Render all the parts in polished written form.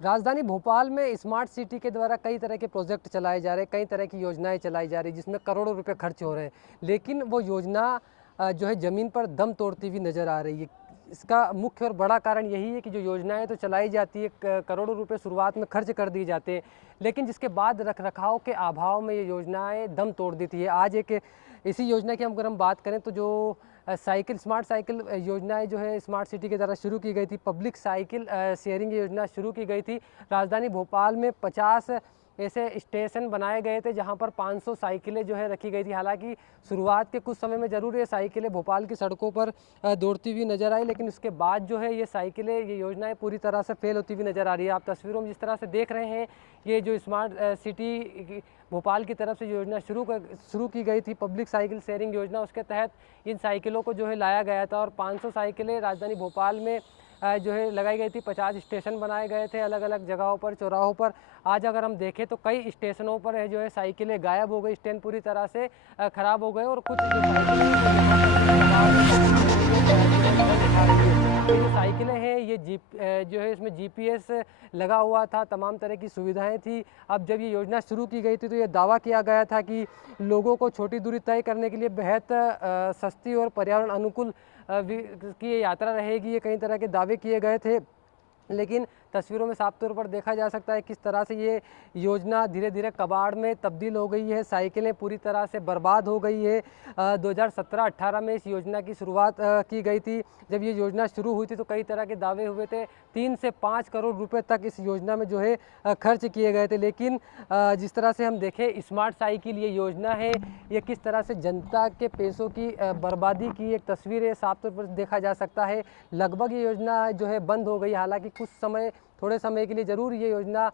राजधानी भोपाल में smart city के द्वारा कई तरह के प्रोजेक्ट चलाए जा रहे हैं, कई तरह की योजनाएं चलाई जा रही हैं जिसमें करोड़ों रुपए खर्च हो रहे हैं। लेकिन वो योजना जो है ज़मीन पर दम तोड़ती हुई नज़र आ रही है। इसका मुख्य और बड़ा कारण यही है कि जो योजनाएं तो चलाई जाती है, करोड़ों रुपए शुरुआत में खर्च कर दिए जाते हैं, लेकिन जिसके बाद रखरखाव के अभाव में ये योजनाएं दम तोड़ देती है। आज एक इसी योजना की अगर हम बात करें तो जो साइकिल स्मार्ट साइकिल योजनाएं जो है स्मार्ट सिटी के द्वारा शुरू की गई थी, पब्लिक साइकिल शेयरिंग योजना शुरू की गई थी। राजधानी भोपाल में 50 ऐसे स्टेशन बनाए गए थे जहां पर 500 साइकिलें जो है रखी गई थी। हालांकि शुरुआत के कुछ समय में ज़रूर ये साइकिलें भोपाल की सड़कों पर दौड़ती हुई नज़र आई, लेकिन उसके बाद जो है ये योजनाएं पूरी तरह से फेल होती हुई नज़र आ रही है। आप तस्वीरों में जिस तरह से देख रहे हैं, ये जो स्मार्ट सिटी भोपाल की तरफ से योजना शुरू की गई थी, पब्लिक साइकिल शेयरिंग योजना, उसके तहत इन साइकिलों को जो है लाया गया था और 500 साइकिलें राजधानी भोपाल में जो है लगाई गई थी। 50 स्टेशन बनाए गए थे अलग अलग जगहों पर, चौराहों पर। आज अगर हम देखें तो कई स्टेशनों पर जो है साइकिलें गायब हो गई, स्टैंड पूरी तरह से खराब हो गए और कुछ जो साइकिलें हैं ये जो है इसमें जीपीएस लगा हुआ था, तमाम तरह की सुविधाएं थी। अब जब ये योजना शुरू की गई थी तो ये दावा किया गया था कि लोगों को छोटी दूरी तय करने के लिए बेहद सस्ती और पर्यावरण अनुकूल की ये यात्रा रहेगी। ये कई तरह के दावे किए गए थे, लेकिन तस्वीरों में साफ तौर पर देखा जा सकता है किस तरह से ये योजना धीरे धीरे कबाड़ में तब्दील हो गई है। साइकिलें पूरी तरह से बर्बाद हो गई है। 2017-18 में इस योजना की शुरुआत की गई थी। जब ये योजना शुरू हुई थी तो कई तरह के दावे हुए थे, 3 से 5 करोड़ रुपए तक इस योजना में जो है खर्च किए गए थे। लेकिन जिस तरह से हम देखें स्मार्ट साइकिल ये योजना है, ये किस तरह से जनता के पैसों की बर्बादी की एक तस्वीर है, साफ तौर पर देखा जा सकता है। लगभग ये योजना जो है बंद हो गई। हालांकि थोड़े समय के लिए ज़रूर ये योजना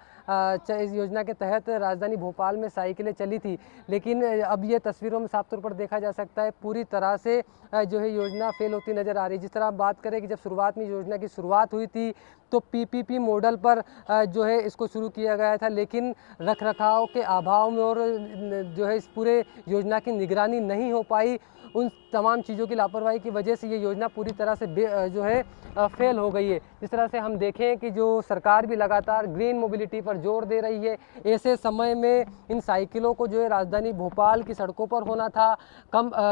इस योजना के तहत राजधानी भोपाल में साइकिलें चली थी, लेकिन अब ये तस्वीरों में साफ तौर पर देखा जा सकता है पूरी तरह से जो है योजना फेल होती नज़र आ रही है। जिस तरह आप बात करें कि जब शुरुआत में योजना की शुरुआत हुई थी तो पीपीपी मॉडल पर जो है इसको शुरू किया गया था, लेकिन रखरखाव के अभाव में और जो है इस पूरे योजना की निगरानी नहीं हो पाई। उन तमाम चीज़ों की लापरवाही की वजह से ये योजना पूरी तरह से जो है फेल हो गई है। जिस तरह से हम देखें कि जो सरकार भी लगातार ग्रीन मोबिलिटी पर जोर दे रही है, ऐसे समय में इन साइकिलों को जो है राजधानी भोपाल की सड़कों पर होना था।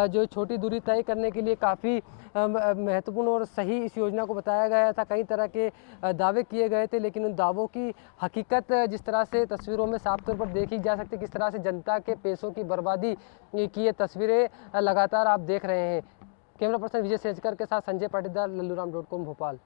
जो छोटी दूरी तय करने के लिए काफ़ी महत्वपूर्ण और सही इस योजना को बताया गया था। कई तरह के दावे किए गए थे, लेकिन उन दावों की हकीकत जिस तरह से तस्वीरों में साफ तौर पर देखी जा सकती है, किस तरह से जनता के पैसों की बर्बादी की ये तस्वीरें लगातार आप देख रहे हैं। कैमरा पर्सन विजय सेजकर के साथ संजय पाटीदार, लल्लूराम.com भोपाल।